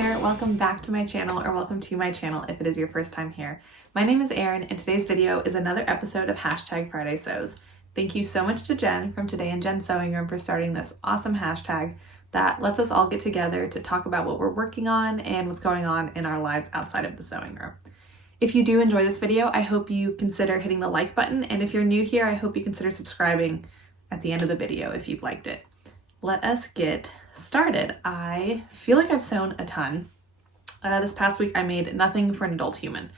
there, welcome back to my channel, or welcome to my channel if it is your first time here. My name is Erin and today's video is another episode of Friday Sews. Thank you so much to Jen from Today in Jen's Sewing Room for starting this awesome hashtag that lets us all get together to talk about what we're working on and what's going on in our lives outside of the sewing room. If you do enjoy this video, I hope you consider hitting the like button, and if you're new here, I hope you consider subscribing at the end of the video if you've liked it. Let us get started. I feel like I've sewn a ton. This past week I made nothing for an adult human.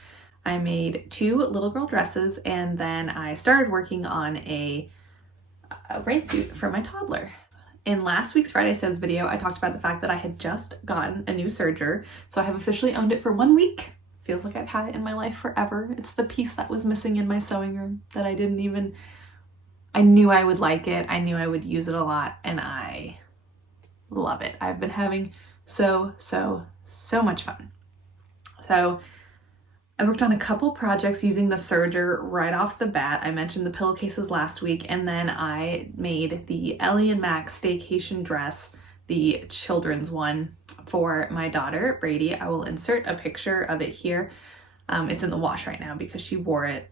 I made 2 little girl dresses, and then I started working on a Rainsuit for my toddler. In last week's Friday Sews video, I talked about the fact that I had just gotten a new serger, so I have officially owned it for 1 week. Feels like I've had it in my life forever. It's the piece that was missing in my sewing room that I knew I would like it. I knew I would use it a lot, and I love it. I've been having so much fun. So I worked on a couple projects using the serger right off the bat. I mentioned the pillowcases last week, and then I made the Ellie and Max Staycation dress, the children's one, for my daughter, Brady. I will insert a picture of it here. It's in the wash right now because she wore it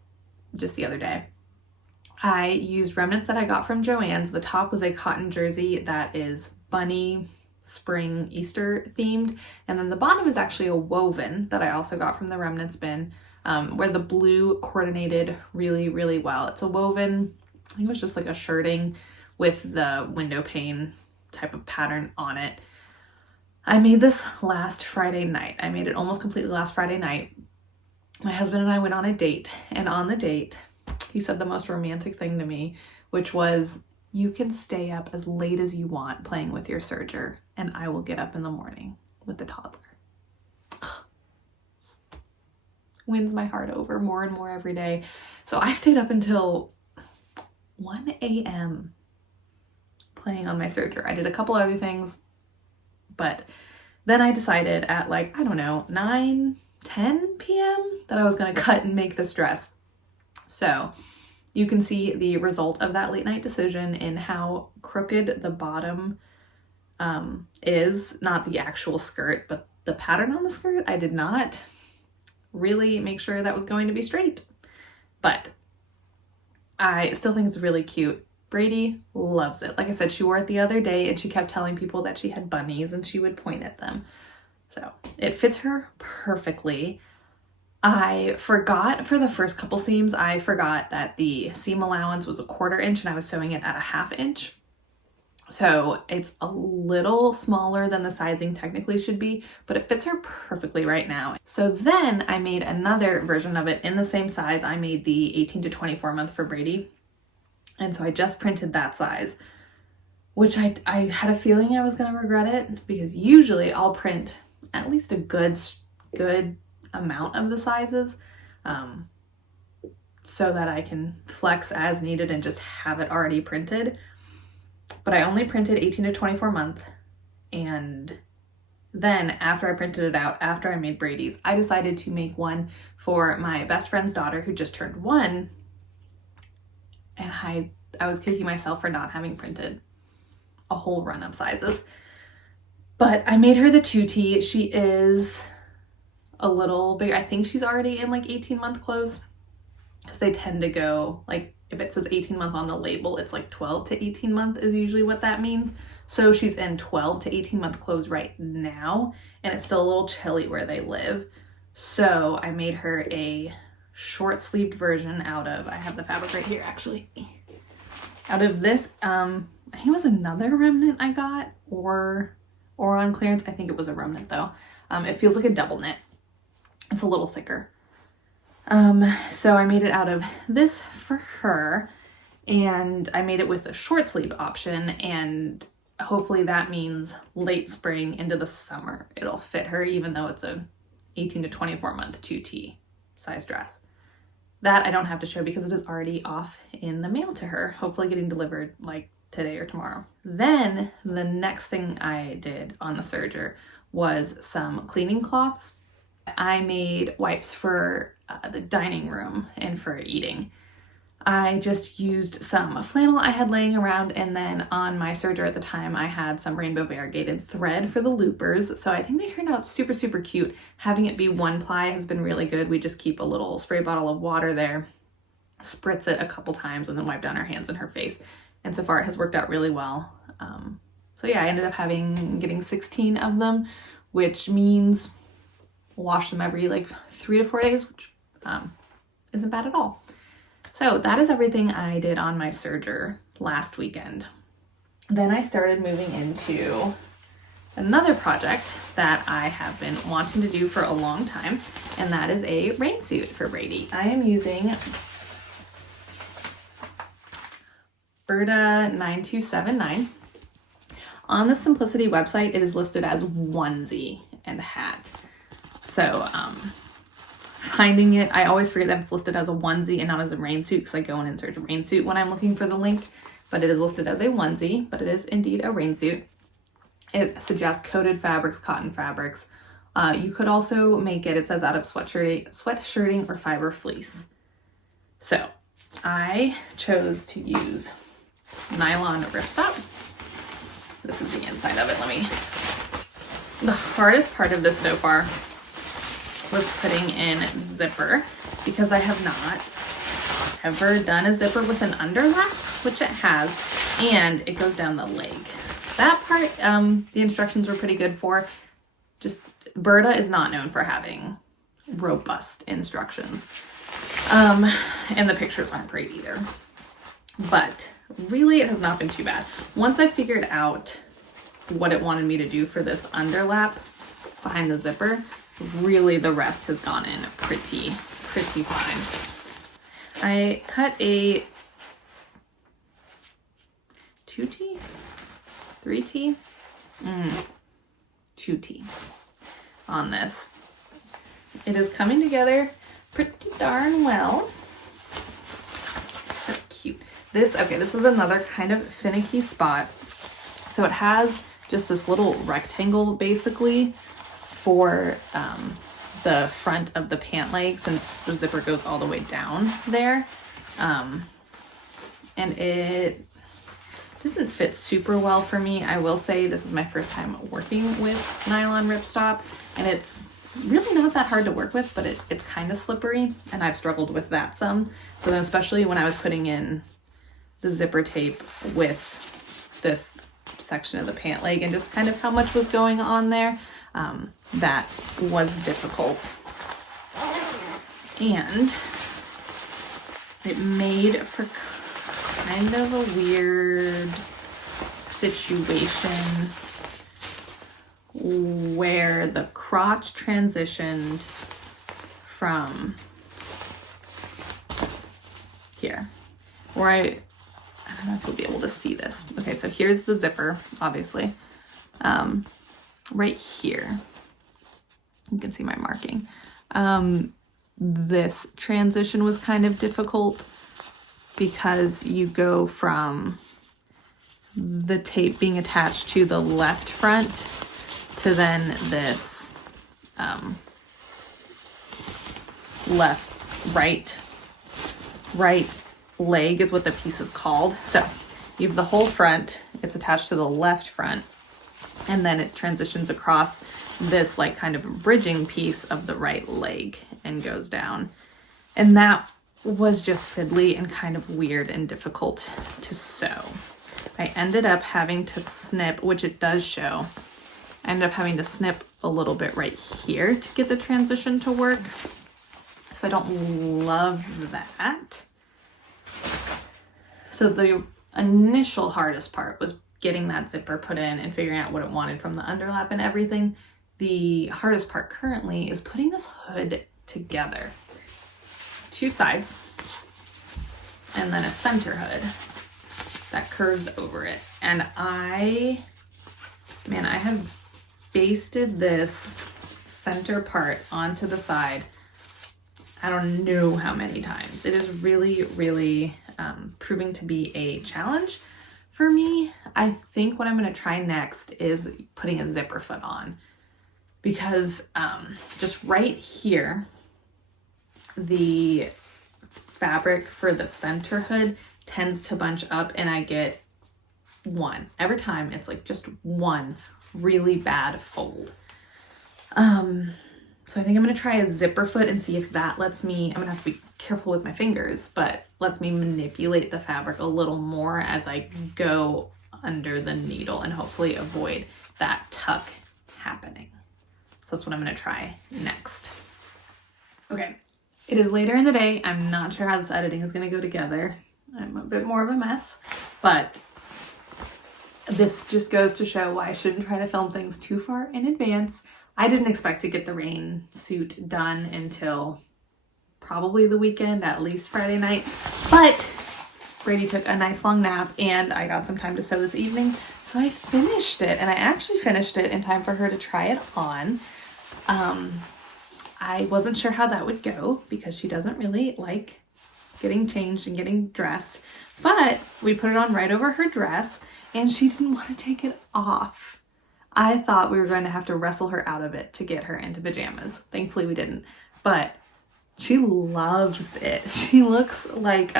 just the other day. I used remnants that I got from JoAnn's. The top was a cotton jersey that is bunny, spring, Easter themed. And then the bottom is actually a woven that I also got from the remnants bin, where the blue coordinated really well. It's a woven, I think it was just like a shirting with the window pane type of pattern on it. I made this last Friday night. I made it almost completely last Friday night. My husband and I went on a date, and on the date, he said the most romantic thing to me, which was, "You can stay up as late as you want playing with your serger, and I will get up in the morning with the toddler." Wins my heart over more and more every day. So I stayed up until 1 a.m. playing on my serger. I did a couple other things, but then I decided at 9, 10 p.m. that I was gonna cut and make this dress. So you can see the result of that late night decision in how crooked the bottom is, not the actual skirt, but the pattern on the skirt. I did not really make sure that was going to be straight, but I still think it's really cute. Brady loves it. Like I said, she wore it the other day and she kept telling people that she had bunnies and she would point at them. So it fits her perfectly. I forgot for the first couple seams, I forgot that the seam allowance was a 1/4 inch and I was sewing it at a 1/2 inch. So it's a little smaller than the sizing technically should be, but it fits her perfectly right now. So then I made another version of it in the same size. I made the 18 to 24 month for Brady. And so I just printed that size, which I had a feeling I was going to regret it, because usually I'll print at least a good amount of the sizes so that I can flex as needed and just have it already printed. But I only printed 18 to 24 month, and then after I printed it out, after I made Brady's, I decided to make one for my best friend's daughter who just turned 1, and I was kicking myself for not having printed a whole run of sizes. But I made her the 2T. She is a little big. I think she's already in 18-month clothes, because they tend to go, if it says 18 month on the label, it's 12 to 18 month is usually what that means. So she's in 12 to 18 month clothes right now, and it's still a little chilly where they live. So I made her a short sleeved version out of, I have the fabric right here actually, out of this, I think it was another remnant I got, or on clearance. I think it was a remnant though. It feels like a double knit. It's a little thicker. So I made it out of this for her, and I made it with a short sleeve option, and hopefully that means late spring into the summer it'll fit her, even though it's a 18 to 24 month 2T size dress. That I don't have to show because it is already off in the mail to her, hopefully getting delivered today or tomorrow. Then the next thing I did on the serger was some cleaning cloths. I made wipes for the dining room and for eating. I just used some flannel I had laying around, and then on my serger at the time I had some rainbow variegated thread for the loopers. So I think they turned out super, super cute. Having it be one ply has been really good. We just keep a little spray bottle of water there, spritz it a couple times, and then wipe down our hands and her face. And so far it has worked out really well. So yeah, I ended up getting 16 of them, which means wash them every like 3 to 4 days, which isn't bad at all. So that is everything I did on my serger last weekend. Then I started moving into another project that I have been wanting to do for a long time, and that is a rain suit for Brady. I am using Burda 9279. On the Simplicity website, it is listed as onesie and hat. So finding it, I always forget that it's listed as a onesie and not as a rain suit, because I go in and search rain suit when I'm looking for the link, but it is listed as a onesie, but it is indeed a rain suit. It suggests coated fabrics, cotton fabrics. You could also make it says out of sweatshirting or fiber fleece. So I chose to use Nylon Ripstop. This is the inside of it. The hardest part of this so far was putting in zipper, because I have not ever done a zipper with an underlap, which it has, and it goes down the leg. That part, the instructions were pretty good for. Just Burda is not known for having robust instructions. And the pictures aren't great either. But really, it has not been too bad. Once I figured out what it wanted me to do for this underlap behind the zipper, really the rest has gone in pretty fine. I cut a 2T? 3T? 2T on this. It is coming together pretty darn well. So cute. This is another kind of finicky spot. So it has just this little rectangle basically for the front of the pant leg, since the zipper goes all the way down there. And it didn't fit super well for me. I will say this is my first time working with Nylon Ripstop, and it's really not that hard to work with, but it's kind of slippery, and I've struggled with that some. So then especially when I was putting in the zipper tape with this section of the pant leg and just kind of how much was going on there, that was difficult. And it made for kind of a weird situation where the crotch transitioned from here, where I don't know if you'll be able to see this. Okay, so here's the zipper, obviously. Right here, you can see my marking. This transition was kind of difficult because you go from the tape being attached to the left front to then this right leg is what the piece is called. So you have the whole front, it's attached to the left front, and then it transitions across this like kind of bridging piece of the right leg and goes down. And that was just fiddly and kind of weird and difficult to sew. I ended up having to snip, which it does show. I ended up having to snip a little bit right here to get the transition to work. So I don't love that. So the initial hardest part was getting that zipper put in and figuring out what it wanted from the underlap and everything. The hardest part currently is putting this hood together. 2 sides and then a center hood that curves over it. And I have basted this center part onto the side I don't know how many times. It is really proving to be a challenge for me. I think what I'm going to try next is putting a zipper foot on, because just right here, the fabric for the center hood tends to bunch up and I get one. Every time it's like just one really bad fold. So I think I'm gonna try a zipper foot and see if that lets me, I'm gonna have to be careful with my fingers, but lets me manipulate the fabric a little more as I go under the needle and hopefully avoid that tuck happening. So that's what I'm gonna try next. Okay, it is later in the day. I'm not sure how this editing is gonna go together. I'm a bit more of a mess, but this just goes to show why I shouldn't try to film things too far in advance. I didn't expect to get the rain suit done until probably the weekend, at least Friday night, but Brady took a nice long nap and I got some time to sew this evening. So I finished it, and I actually finished it in time for her to try it on. I wasn't sure how that would go because she doesn't really like getting changed and getting dressed, but we put it on right over her dress and she didn't want to take it off. I thought we were going to have to wrestle her out of it to get her into pajamas. Thankfully we didn't, but she loves it. She looks like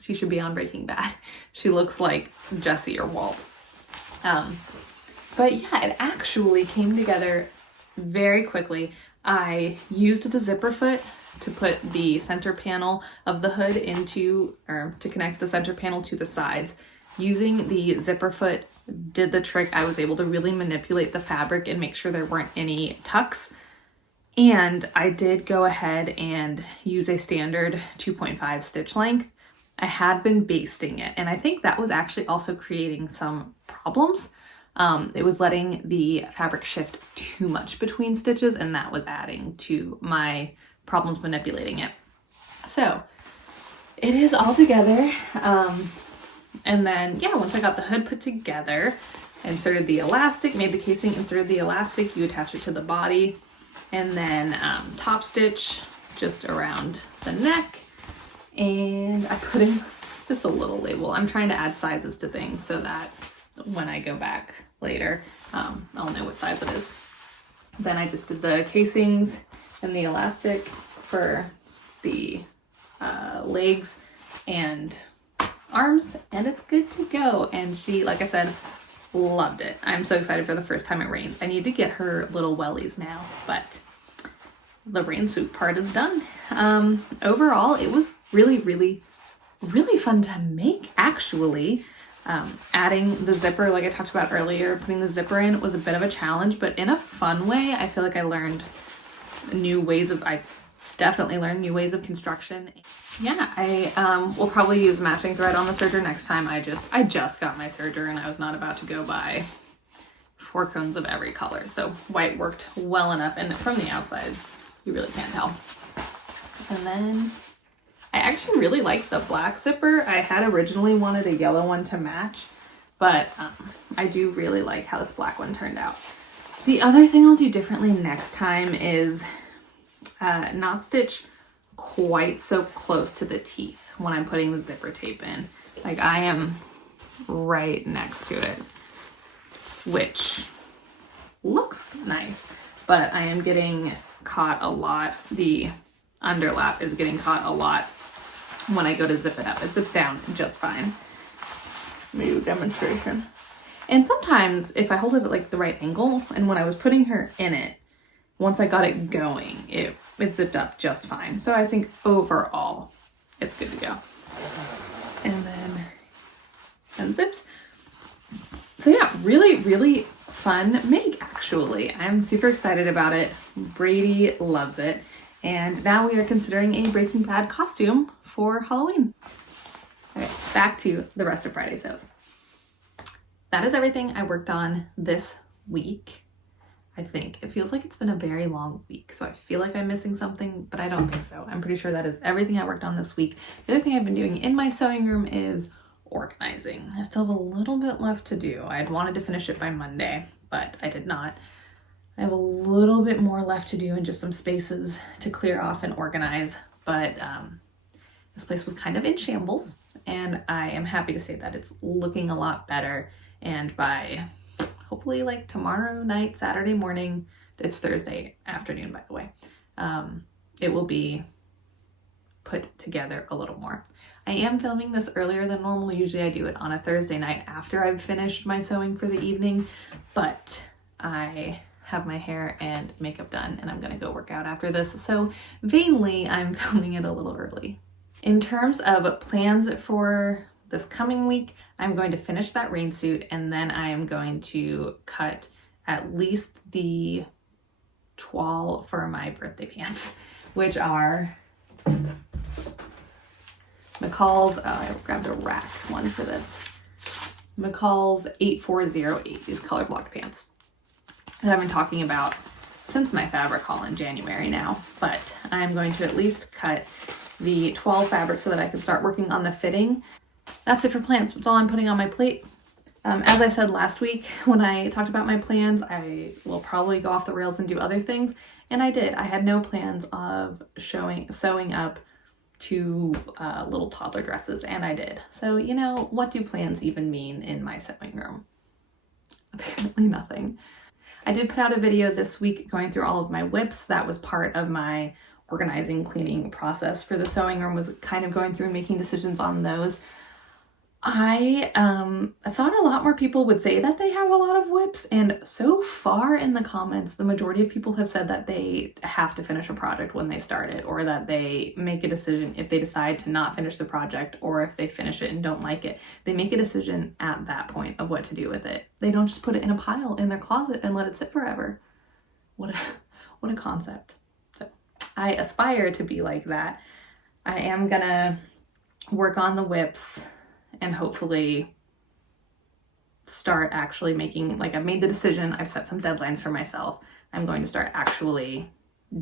she should be on Breaking Bad. She looks like Jesse or Walt. But yeah, it actually came together very quickly. I used the zipper foot to put the center panel of the hood into, or to connect the center panel to the sides. Using the zipper foot did the trick. I was able to really manipulate the fabric and make sure there weren't any tucks. And I did go ahead and use a standard 2.5 stitch length. I had been basting it, and I think that was actually also creating some problems. It was letting the fabric shift too much between stitches, and that was adding to my problems manipulating it. So it is all together. And then, yeah, once I got the hood put together, I inserted the elastic, made the casing, inserted the elastic, you attach it to the body, and then top stitch just around the neck. And I put in just a little label. I'm trying to add sizes to things so that when I go back later, I'll know what size it is. Then I just did the casings and the elastic for the legs and arms, and it's good to go. And she, like I said, loved it. I'm so excited for the first time it rains. I need to get her little wellies now, but the Rainsuit part is done. Overall, it was really, really, really fun to make, actually. Adding the zipper, like I talked about earlier, putting the zipper in was a bit of a challenge, but in a fun way. I feel like I learned I definitely learned new ways of construction. Yeah, I will probably use matching thread on the serger next time. I just got my serger and I was not about to go buy 4 cones of every color. So white worked well enough, and from the outside, you really can't tell. And then I actually really like the black zipper. I had originally wanted a yellow one to match, but I do really like how this black one turned out. The other thing I'll do differently next time is not stitch quite so close to the teeth when I'm putting the zipper tape in. Like, I am right next to it, which looks nice, but I am getting caught a lot. The underlap is getting caught a lot when I go to zip it up. It zips down just fine. Let me do a demonstration. And sometimes if I hold it at like the right angle, and when I was putting her in it, once I got it going, it zipped up just fine. So I think overall, it's good to go. And then unzips. So yeah, really, really fun make, actually. I'm super excited about it. Brady loves it. And now we are considering a Breaking Bad costume for Halloween. Okay, back to the rest of Friday sews. That is everything I worked on this week. I think it feels like it's been a very long week, so I feel like I'm missing something, but I don't think so. I'm pretty sure that is everything I worked on this week. The other thing I've been doing in my sewing room is organizing. I still have a little bit left to do. I had wanted to finish it by Monday, but I did not. I have a little bit more left to do and just some spaces to clear off and organize, but this place was kind of in shambles, and I am happy to say that it's looking a lot better. And by hopefully like tomorrow night, Saturday morning, it's Thursday afternoon, by the way, it will be put together a little more. I am filming this earlier than normal. Usually I do it on a Thursday night after I've finished my sewing for the evening, but I have my hair and makeup done and I'm gonna go work out after this. So vainly, I'm filming it a little early. In terms of plans for this coming week, I'm going to finish that Rainsuit and then I am going to cut at least the toile for my birthday pants, which are McCall's, I grabbed a rack one for this. McCall's 8408, these color blocked pants that I've been talking about since my fabric haul in January now, but I'm going to at least cut the 12 fabric so that I can start working on the fitting. That's it for plans. That's all I'm putting on my plate. As I said last week when I talked about my plans, I will probably go off the rails and do other things, and I did. I had no plans of sewing up 2 little toddler dresses, and I did. So, you know, what do plans even mean in my sewing room? Apparently nothing. I did put out a video this week going through all of my whips. That was part of my organizing, cleaning process for the sewing room, was kind of going through and making decisions on those. I thought a lot more people would say that they have a lot of whips, and so far in the comments, the majority of people have said that they have to finish a project when they start it, or that they make a decision if they decide to not finish the project, or if they finish it and don't like it. They make a decision at that point of what to do with it. They don't just put it in a pile in their closet and let it sit forever. What a concept. So I aspire to be like that. I am gonna work on the whips and hopefully start actually making, like, I've made the decision, I've set some deadlines for myself. I'm going to start actually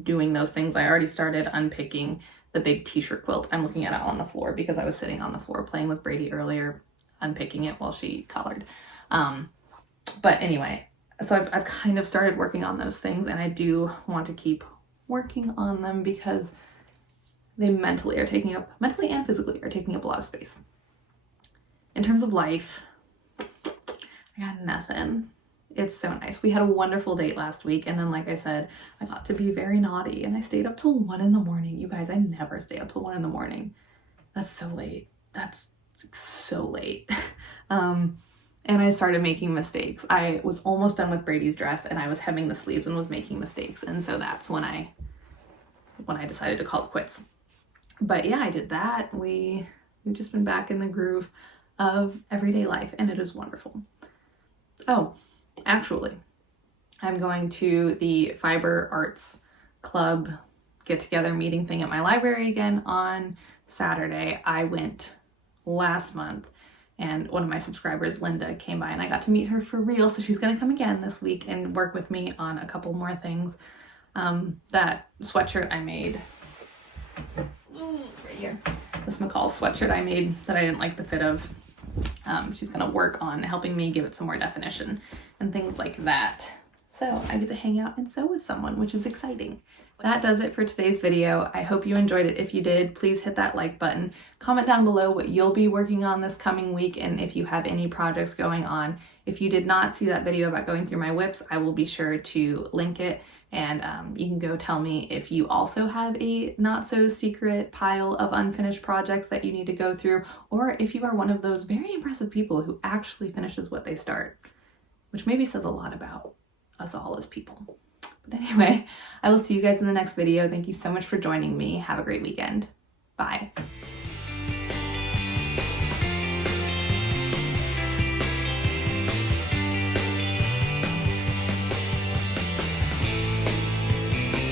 doing those things. I already started unpicking the big t-shirt quilt. I'm looking at it on the floor because I was sitting on the floor playing with Brady earlier, unpicking it while she colored. But anyway, so I've kind of started working on those things, and I do want to keep working on them because they mentally and physically are taking up a lot of space. In terms of life, I got nothing. It's so nice. We had a wonderful date last week, and then, like I said, I got to be very naughty and I stayed up till 1 in the morning. You guys, I never stay up till 1 in the morning. That's so late. That's so late. And I started making mistakes. I was almost done with Brady's dress and I was hemming the sleeves and was making mistakes, and so that's when I decided to call it quits. But yeah, I did that. We've just been back in the groove of everyday life, and it is wonderful. Oh, actually, I'm going to the Fiber Arts Club get-together meeting thing at my library again on Saturday. I went last month, and one of my subscribers, Linda, came by and I got to meet her for real, so she's gonna come again this week and work with me on a couple more things. That sweatshirt I made, right here, this McCall sweatshirt I made that I didn't like the fit of, she's gonna work on helping me give it some more definition and things like that. So I get to hang out and sew with someone, which is exciting. That does it for today's video. I hope you enjoyed it. If you did, please hit that like button. Comment down below what you'll be working on this coming week and if you have any projects going on. If you did not see that video about going through my whips, I will be sure to link it, and you can go tell me if you also have a not so secret pile of unfinished projects that you need to go through, or if you are one of those very impressive people who actually finishes what they start, which maybe says a lot about us all as people. But anyway, I will see you guys in the next video. Thank you so much for joining me. Have a great weekend. Bye.